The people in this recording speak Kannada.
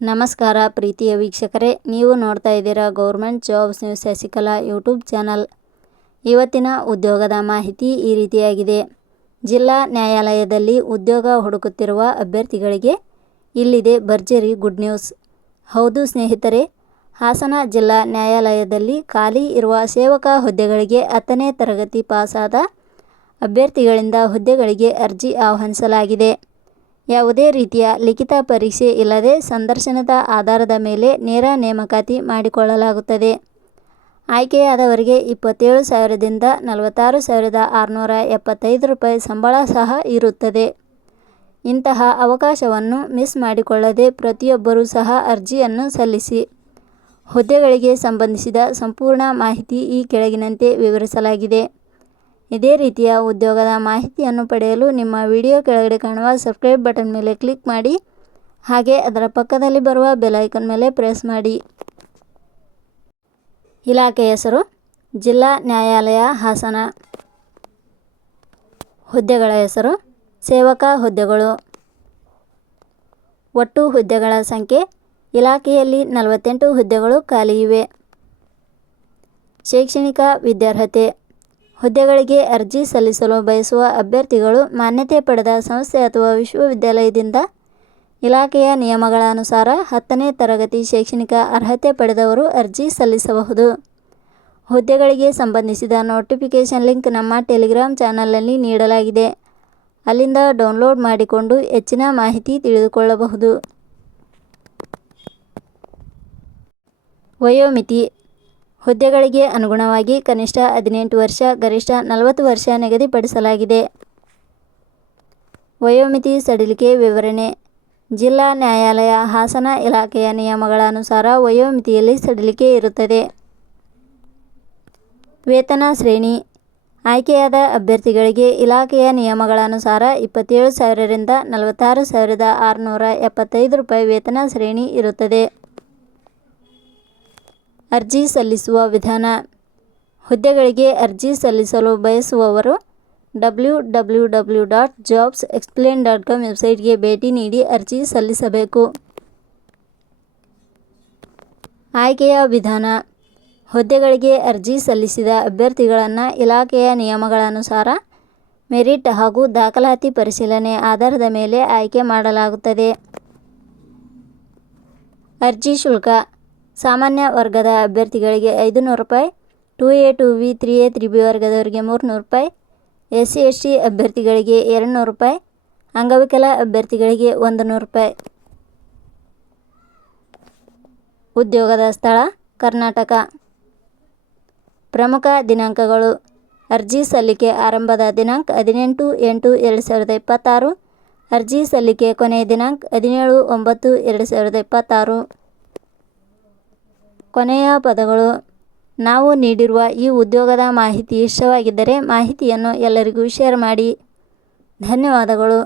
ನಮಸ್ಕಾರ ಪ್ರೀತಿಯ ವೀಕ್ಷಕರೇ, ನೀವು ನೋಡ್ತಾ ಇದ್ದೀರಾ government jobs news Shashikala YouTube channel. ಇವತ್ತಿನ ಉದ್ಯೋಗದ ಮಾಹಿತಿ ಈ ರೀತಿಯಾಗಿದೆ. ಜಿಲ್ಲಾ ನ್ಯಾಯಾಲಯದಲ್ಲಿ ಉದ್ಯೋಗ ಹುಡುಕುತ್ತಿರುವ ಅಭ್ಯರ್ಥಿಗಳಿಗೆ ಇಲ್ಲಿದೆ ಭರ್ಜರಿ ಗುಡ್ ನ್ಯೂಸ್. ಹೌದು ಸ್ನೇಹಿತರೆ, ಹಾಸನ ಜಿಲ್ಲಾ ನ್ಯಾಯಾಲಯದಲ್ಲಿ ಖಾಲಿ ಇರುವ ಸೇವಕ ಹುದ್ದೆಗಳಿಗೆ 10ನೇ ತರಗತಿ ಪಾಸಾದ ಅಭ್ಯರ್ಥಿಗಳಿಂದ ಹುದ್ದೆಗಳಿಗೆ ಅರ್ಜಿ ಆಹ್ವಾನಿಸಲಾಗಿದೆ. ಯಾವುದೇ ರೀತಿಯ ಲಿಖಿತ ಪರೀಕ್ಷೆ ಇಲ್ಲದೆ ಸಂದರ್ಶನದ ಆಧಾರದ ಮೇಲೆ ನೇರ ನೇಮಕಾತಿ ಮಾಡಿಕೊಳ್ಳಲಾಗುತ್ತದೆ. ಆಯ್ಕೆಯಾದವರಿಗೆ 27,000ದಿಂದ 46,675 ರೂಪಾಯಿ ಸಂಬಳ ಸಹ ಇರುತ್ತದೆ. ಇಂತಹ ಅವಕಾಶವನ್ನು ಮಿಸ್ ಮಾಡಿಕೊಳ್ಳದೆ ಪ್ರತಿಯೊಬ್ಬರೂ ಸಹ ಅರ್ಜಿಯನ್ನು ಸಲ್ಲಿಸಿ. ಹುದ್ದೆಗಳಿಗೆ ಸಂಬಂಧಿಸಿದ ಸಂಪೂರ್ಣ ಮಾಹಿತಿ ಈ ಕೆಳಗಿನಂತೆ ವಿವರಿಸಲಾಗಿದೆ. ಇದೇ ರೀತಿಯ ಉದ್ಯೋಗದ ಮಾಹಿತಿಯನ್ನು ಪಡೆಯಲು ನಿಮ್ಮ ವಿಡಿಯೋ ಕೆಳಗಡೆ ಕಾಣುವ ಸಬ್ಸ್ಕ್ರೈಬ್ ಬಟನ್ ಮೇಲೆ ಕ್ಲಿಕ್ ಮಾಡಿ, ಹಾಗೆ ಅದರ ಪಕ್ಕದಲ್ಲಿ ಬರುವ ಬೆಲ್ ಐಕಾನ್ ಮೇಲೆ ಪ್ರೆಸ್ ಮಾಡಿ. ಇಲಾಖೆ ಹೆಸರು ಜಿಲ್ಲಾ ನ್ಯಾಯಾಲಯ ಹಾಸನ. ಹುದ್ದೆಗಳ ಹೆಸರು ಸೇವಕ ಹುದ್ದೆಗಳು. ಒಟ್ಟು ಹುದ್ದೆಗಳ ಸಂಖ್ಯೆ ಇಲಾಖೆಯಲ್ಲಿ 48 ಹುದ್ದೆಗಳು ಖಾಲಿ ಇವೆ. ಶೈಕ್ಷಣಿಕ ವಿದ್ಯಾರ್ಹತೆ. ಹುದ್ದೆಗಳಿಗೆ ಅರ್ಜಿ ಸಲ್ಲಿಸಲು ಬಯಸುವ ಅಭ್ಯರ್ಥಿಗಳು ಮಾನ್ಯತೆ ಪಡೆದ ಸಂಸ್ಥೆ ಅಥವಾ ವಿಶ್ವವಿದ್ಯಾಲಯದಿಂದ ಇಲಾಖೆಯ ನಿಯಮಗಳ ಅನುಸಾರ 10ನೇ ತರಗತಿ ಶೈಕ್ಷಣಿಕ ಅರ್ಹತೆ ಪಡೆದವರು ಅರ್ಜಿ ಸಲ್ಲಿಸಬಹುದು. ಹುದ್ದೆಗಳಿಗೆ ಸಂಬಂಧಿಸಿದ ನೋಟಿಫಿಕೇಷನ್ ಲಿಂಕ್ ನಮ್ಮ ಟೆಲಿಗ್ರಾಮ್ ಚಾನಲ್ನಲ್ಲಿ ನೀಡಲಾಗಿದೆ. ಅಲ್ಲಿಂದ ಡೌನ್ಲೋಡ್ ಮಾಡಿಕೊಂಡು ಹೆಚ್ಚಿನ ಮಾಹಿತಿ ತಿಳಿದುಕೊಳ್ಳಬಹುದು. ವಯೋಮಿತಿ. ಹುದ್ದೆಗಳಿಗೆ ಅನುಗುಣವಾಗಿ ಕನಿಷ್ಠ 18 ವರ್ಷ, ಗರಿಷ್ಠ 40 ವರ್ಷ ನಿಗದಿಪಡಿಸಲಾಗಿದೆ. ವಯೋಮಿತಿ ಸಡಿಲಿಕೆ ವಿವರಣೆ. ಜಿಲ್ಲಾ ನ್ಯಾಯಾಲಯ ಹಾಸನ ಇಲಾಖೆಯ ನಿಯಮಗಳ ಅನುಸಾರ ವಯೋಮಿತಿಯಲ್ಲಿ ಸಡಿಲಿಕೆ ಇರುತ್ತದೆ. ವೇತನ ಶ್ರೇಣಿ. ಆಯ್ಕೆಯಾದ ಅಭ್ಯರ್ಥಿಗಳಿಗೆ ಇಲಾಖೆಯ ನಿಯಮಗಳ ಅನುಸಾರ 27,000ರಿಂದ 46,675 ರೂಪಾಯಿ ವೇತನ ಶ್ರೇಣಿ ಇರುತ್ತದೆ. ಅರ್ಜಿ ಸಲ್ಲಿಸುವ ವಿಧಾನ. ಹುದ್ದೆಗಳಿಗೆ ಅರ್ಜಿ ಸಲ್ಲಿಸಲು ಬಯಸುವವರು www.jobsexplain.com ವೆಬ್ಸೈಟ್ಗೆ ಭೇಟಿ ನೀಡಿ ಅರ್ಜಿ ಸಲ್ಲಿಸಬೇಕು. ಆಯ್ಕೆಯ ವಿಧಾನ. ಹುದ್ದೆಗಳಿಗೆ ಅರ್ಜಿ ಸಲ್ಲಿಸಿದ ಅಭ್ಯರ್ಥಿಗಳನ್ನು ಇಲಾಖೆಯ ನಿಯಮಗಳ ಅನುಸಾರ ಮೆರಿಟ್ ಹಾಗೂ ದಾಖಲಾತಿ ಪರಿಶೀಲನೆ ಆಧಾರದ ಮೇಲೆ ಆಯ್ಕೆ ಮಾಡಲಾಗುತ್ತದೆ. ಅರ್ಜಿ ಶುಲ್ಕ. ಸಾಮಾನ್ಯ ವರ್ಗದ ಅಭ್ಯರ್ಥಿಗಳಿಗೆ 500 ರೂಪಾಯಿ, 2A 2B 3A 3B ವರ್ಗದವರಿಗೆ 300 ರೂಪಾಯಿ, SC ST ಅಭ್ಯರ್ಥಿಗಳಿಗೆ 200 ರೂಪಾಯಿ, ಅಂಗವಿಕಲ ಅಭ್ಯರ್ಥಿಗಳಿಗೆ 100 ರೂಪಾಯಿ. ಉದ್ಯೋಗದ ಸ್ಥಳ ಕರ್ನಾಟಕ. ಪ್ರಮುಖ ದಿನಾಂಕಗಳು. ಅರ್ಜಿ ಸಲ್ಲಿಕೆ ಆರಂಭದ ದಿನಾಂಕ 18/8/2026. ಅರ್ಜಿ ಸಲ್ಲಿಕೆ ಕೊನೆಯ ದಿನಾಂಕ 17/9/2026. ಕೊನೆಯ ಪದಗಳು. ನಾವು ನೀಡಿರುವ ಈ ಉದ್ಯೋಗದ ಮಾಹಿತಿ ಇಷ್ಟವಾಗಿದ್ದರೆ ಮಾಹಿತಿಯನ್ನು ಎಲ್ಲರಿಗೂ ಶೇರ್ ಮಾಡಿ. ಧನ್ಯವಾದಗಳು.